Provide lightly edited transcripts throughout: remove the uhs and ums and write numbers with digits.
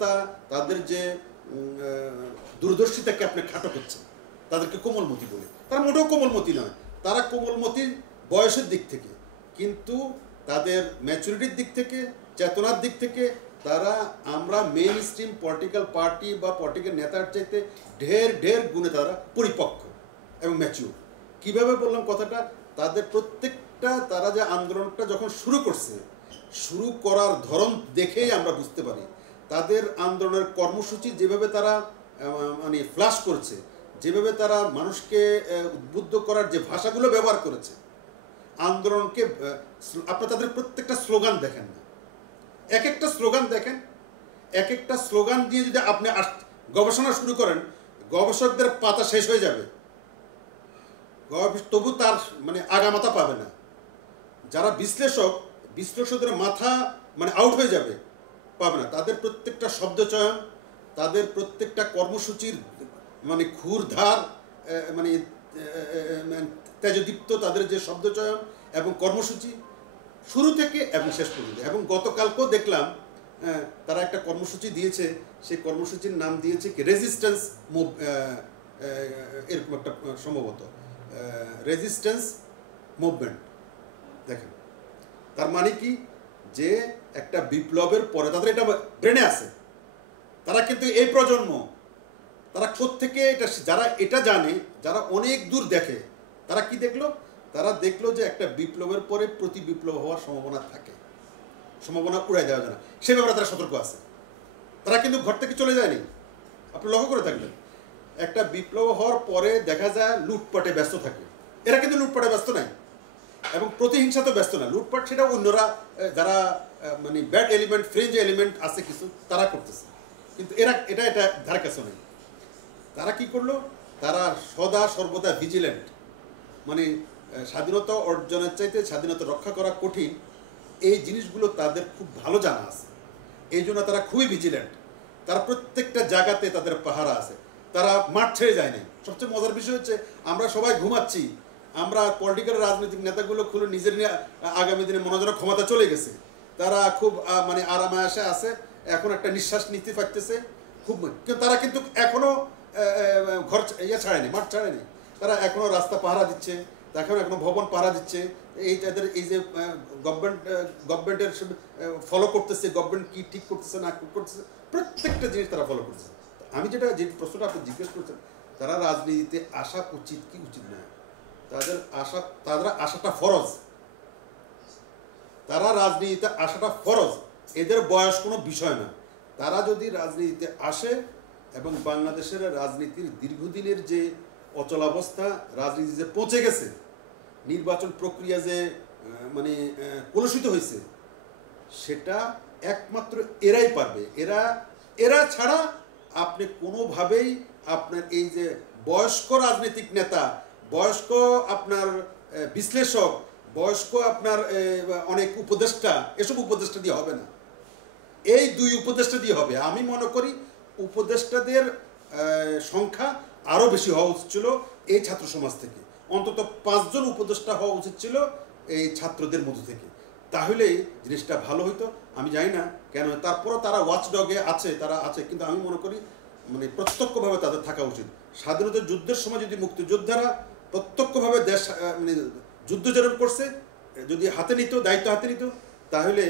দুর্বলতা, তাদের যে দূরদর্শিতাকে আপনি খাটো করছেন, তাদেরকে কোমলমতি বলে। তারা মোটেও কোমলমতি নয়, তারা কোমলমতির বয়সের দিক থেকে, কিন্তু তাদের ম্যাচুরিটির দিক থেকে, চেতনার দিক থেকে তারা আমরা মেইন স্ট্রিম পলিটিক্যাল পার্টি বা পলিটিক্যাল নেতার চাইতে ঢের গুণে তারা পরিপক্ক এবং ম্যাচিউর। কীভাবে বললাম কথাটা? তাদের প্রত্যেকটা, তারা যে আন্দোলনটা যখন শুরু করছে, শুরু করার ধরন দেখেই আমরা বুঝতে পারি তাদের আন্দোলনের কর্মসূচি যেভাবে তারা মানে ফ্লাশ করছে, যেভাবে তারা মানুষকে উদ্বুদ্ধ করার যে ভাষাগুলো ব্যবহার করেছে আন্দোলনকে। আপনারা তাদের প্রত্যেকটা স্লোগান দেখেন না, এক একটা স্লোগান দেখেন, এক একটা স্লোগান দিয়ে যদি আপনি গবেষণা শুরু করেন, গবেষকদের পাতা শেষ হয়ে যাবে, তবু তার মানে আগামাথা পাবে না। যারা বিশ্লেষকদের মাথা মানে আউট হয়ে যাবে, পাবে না। তাদের প্রত্যেকটা শব্দচয়ন, তাদের প্রত্যেকটা কর্মসূচির মানে ক্ষুরধার, মানে তেজদীপ্ত তাদের যে শব্দচয়ন এবং কর্মসূচি শুরু থেকে এবং শেষ পর্যন্ত। এবং গতকালকেও দেখলাম তারা একটা কর্মসূচি দিয়েছে, সেই কর্মসূচির নাম দিয়েছে কি রেজিস্ট্যান্স মুভ, এরকম একটা সম্ভবত রেজিস্ট্যান্স মুভমেন্ট। দেখেন তার মানে কি, যে একটা বিপ্লবের পরে তাদের এটা ব্রেনে আছে। তারা কিন্তু এই প্রজন্ম, তারা কোত্থেকে এটা, যারা এটা জানে, যারা অনেক দূর দেখে, তারা কি দেখলো? তারা দেখলো যে একটা বিপ্লবের পরে প্রতি বিপ্লব হওয়ার সম্ভাবনা থাকে, সম্ভাবনা উড়াই দেওয়া যায় না, সে ব্যাপারে তারা সতর্ক আছে। তারা কিন্তু ঘর থেকে চলে যায়নি। আপনি লক্ষ্য করে থাকবেন, একটা বিপ্লব হওয়ার পরে দেখা যায় লুটপাটে ব্যস্ত থাকে। এরা কিন্তু লুটপাটে ব্যস্ত নাই এবং প্রতিহিংসা তো ব্যস্ত না। লুটপাট সেটা অন্যরা, যারা মানে ব্যাড এলিমেন্ট, ফ্রেঞ্জ এলিমেন্ট আছে কিছু, তারা করতেছে, কিন্তু এরা এটা ধারে কাছে নেই। তারা কি করলো? তারা সদা সর্বদা ভিজিল্যান্ট, মানে স্বাধীনতা অর্জনের চাইতে স্বাধীনতা রক্ষা করা কঠিন, এই জিনিসগুলো তাদের খুব ভালো জানা আছে। এই জন্য তারা খুবই ভিজিল্যান্ট। তারা প্রত্যেকটা জায়গাতে তাদের পাহারা আছে, তারা মাঠ ছেড়ে যায়নি। সবচেয়ে মজার বিষয় হচ্ছে, আমরা সবাই ঘুমাচ্ছি, আমরা পলিটিক্যাল রাজনৈতিক নেতাগুলো খুলে নিজের আগামী দিনে মনে হয় ক্ষমতা চলে গেছে, তারা খুব মানে আরামে আসে আছে, এখন একটা নিঃশ্বাস নিতে পারতেছে খুব, কিন্তু তারা কিন্তু এখনও ঘর ছাড়েনি, মাঠ ছাড়েনি। তারা এখনও রাস্তা পাহারা দিচ্ছে, এখনো ভবন পাহারা দিচ্ছে। এই তাদের এই যে গভর্নমেন্টের ফলো করতেছে, গভর্নমেন্ট কি ঠিক করতেছে না করতেছে, প্রত্যেকটা জিনিস তারা ফলো করতেছে। আমি যে প্রশ্নটা আপনি জিজ্ঞেস করছেন, তারা রাজনীতিতে আসা উচিত কি উচিত না, তাদের আসাটা ফরজ। তারা রাজনীতিতে আসাটা ফরজ, এদের বয়স কোনো বিষয় না। তারা যদি রাজনীতিতে আসে এবং বাংলাদেশের রাজনীতির দীর্ঘদিনের যে অচলাবস্থা, রাজনীতি যে পৌঁছে গেছে, নির্বাচন প্রক্রিয়া যে মানে কলুষিত হয়েছে, সেটা একমাত্র এরাই পারবে। এরা ছাড়া আপনি কোনোভাবেই আপনার এই যে বয়স্ক রাজনৈতিক নেতা, বয়স্ক আপনার বিশ্লেষক, বয়স্ক আপনার অনেক উপদেষ্টা, এসব উপদেষ্টা দিয়ে হবে না। এই দুই উপদেষ্টা দিয়ে হবে। আমি মনে করি উপদেষ্টাদের সংখ্যা আরও বেশি হওয়া উচিত ছিল এই ছাত্র সমাজ থেকে। অন্তত 5 জন উপদেষ্টা হওয়া উচিত ছিল এই ছাত্রদের মধ্য থেকে, তাহলে জিনিসটা ভালো হইতো। আমি জানি না কেন, তারপরও তারা ওয়াচডগে আছে, তারা আছে, কিন্তু আমি মনে করি মানে প্রত্যক্ষভাবে তাদের থাকা উচিত। স্বাধীনতা যুদ্ধের সময় যদি মুক্তিযোদ্ধারা প্রত্যক্ষভাবে দেশ মানে যুদ্ধচারণ করছে, যদি হাতে নিত, দায়িত্ব হাতে নিত, তাহলে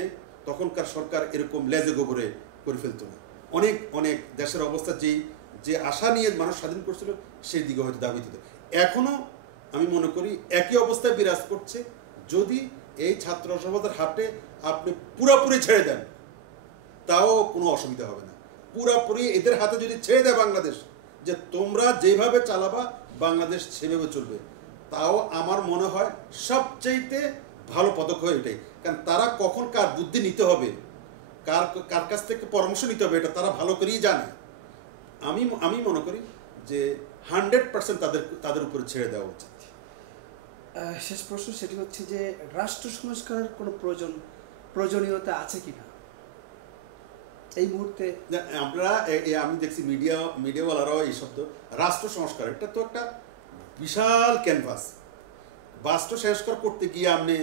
তখনকার সরকার এরকম লেজে গোবরে করে ফেলতো না। অনেক দেশের অবস্থা যে আশা নিয়ে মানুষ স্বাধীন করছিল, সেই দিকে হয়তো দাবি দিত। এখনও আমি মনে করি একই অবস্থায় বিরাজ করছে। যদি এই ছাত্র সমাজের হাতে আপনি পুরোপুরি ছেড়ে দেন, তাও কোনো অসুবিধা হবে না। পুরোপুরি এদের হাতে যদি ছেড়ে দেয় বাংলাদেশ, যে তোমরা যেভাবে চালাবা বাংলাদেশ সেভাবে চলবে, তাও আমার মনে হয় সবচাইতে ভালো পদক্ষেপ এটাই। কারণ তারা কখন কার বুদ্ধি নিতে হবে, কার কাছ থেকে পরামর্শ নিতে হবে, এটা তারা ভালো করেই জানে। আমি মনে করি যে 100% তাদের উপরে ছেড়ে দেওয়া উচিত। শেষ প্রশ্ন সেটি হচ্ছে যে রাষ্ট্র সংস্কারের কোনো প্রয়োজনীয়তা আছে কিনা এই মুহূর্তে? আমি দেখছি মিডিয়াওয়ালারাও এই শব্দ রাষ্ট্র সংস্কার, এটা তো একটা বিশাল ক্যানভাস। রাষ্ট্র সংস্কার করতে গিয়ে আপনি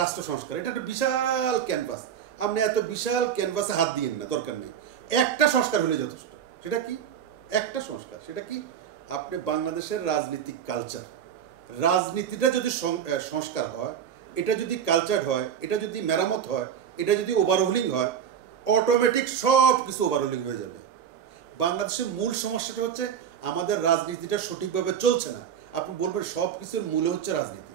রাষ্ট্র সংস্কার, এটা একটা বিশাল ক্যানভাস। আপনি এত বিশাল ক্যানভাসে হাত দিয়েন না, দরকার নেই। একটা সংস্কার হলে যথেষ্ট। সেটা কি? একটা সংস্কার। সেটা কি? আপনি বাংলাদেশের রাজনীতিক কালচার, রাজনীতিটা যদি সংস্কার হয়, এটা যদি কালচার হয়, এটা যদি মেরামত হয়, এটা যদি ওভারহোলিং হয়, অটোমেটিক সব কিছু ওভারহোলিং হয়ে যাবে। বাংলাদেশের মূল সমস্যাটা হচ্ছে আমাদের রাজনীতিটা সঠিকভাবে চলছে না। আপনি বলবেন সব কিছুর মূলে হচ্ছে রাজনীতি।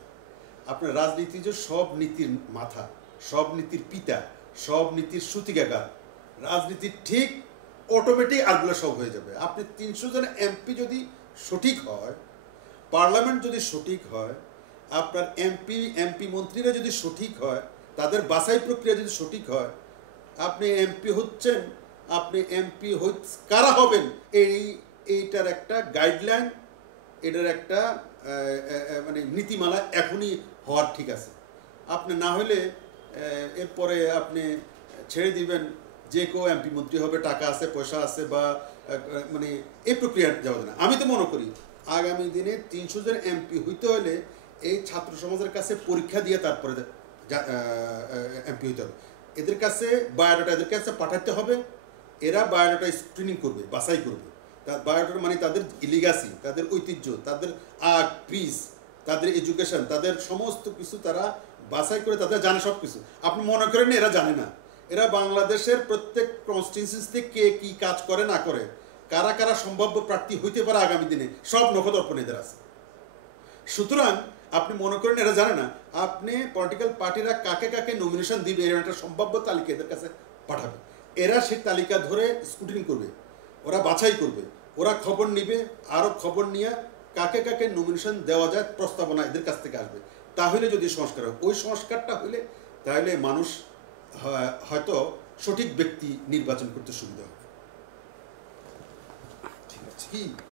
আপনার রাজনীতি যে সব নীতির মাথা, সব নীতির পিতা, সব নীতির সূতিকাগার। রাজনীতি ঠিক অটোমেটিক আরগুলো সব হয়ে যাবে। আপনি 300 জন এমপি যদি সঠিক হয়, পার্লামেন্ট যদি সঠিক হয়, আপনার এমপি মন্ত্রীরা যদি সঠিক হয়, তাদের বাছাই প্রক্রিয়া যদি সঠিক হয়, আপনি এমপি হচ্ছেন, আপনি এমপি কারা হবেন এইটার একটা গাইডলাইন, এটার একটা মানে নীতিমালা এখনই হওয়ার ঠিক আছে। আপনি না হলে এরপরে আপনি ছেড়ে দিবেন যে কেউ এমপি মন্ত্রী হবে, টাকা আছে, পয়সা আছে, বা মানে এই প্রক্রিয়া যাওয়া না। আমি তো মনে করি আগামী দিনে 300 জন এমপি হইতে হলে এই ছাত্র সমাজের কাছে পরীক্ষা দিয়ে তারপরে এমপি হইতে হবে। এদের কাছে বায়োডাটা এদের কাছে পাঠাতে হবে, এরা বায়োডাটা স্ক্রিনিং করবে, বাছাই করবে। বায়োডাটা মানে তাদের লিগাসি, তাদের ঐতিহ্য, তাদের আর্ট, পিস, তাদের এডুকেশন, তাদের সমস্ত কিছু তারা বাছাই করে, তাদের জানে সব কিছু। আপনি মনে করেন এরা জানে না? এরা বাংলাদেশের প্রত্যেক কনস্টিটিউয়েন্সিতে কে কী কাজ করে না করে, কারা কারা সম্ভাব্য প্রার্থী হইতে পারে আগামী দিনে, সব নখদর্পণ এদের আছে। সুতরাং আপনি মনে করেন এরা জানে না? আপনি পলিটিক্যাল পার্টিরা কাকে কাকে নমিনেশন দিবে এর একটা সম্ভাব্য তালিকা এদের কাছে পাঠাবে। এরা সেই তালিকা ধরে স্ক্রুটিনি করবে, ওরা বাছাই করবে, ওরা খবর নিবে, আরও খবর নিয়ে কাকে কাকে নমিনেশন দেওয়া যায় প্রস্তাবনা এদের কাছ থেকে আসবে। তাহলে যদি সংস্কার হয়, ওই সংস্কারটা হইলে তাহলে মানুষ হয়তো সঠিক ব্যক্তি নির্বাচন করতে সুবিধা হবে। ঠিক আছে। কি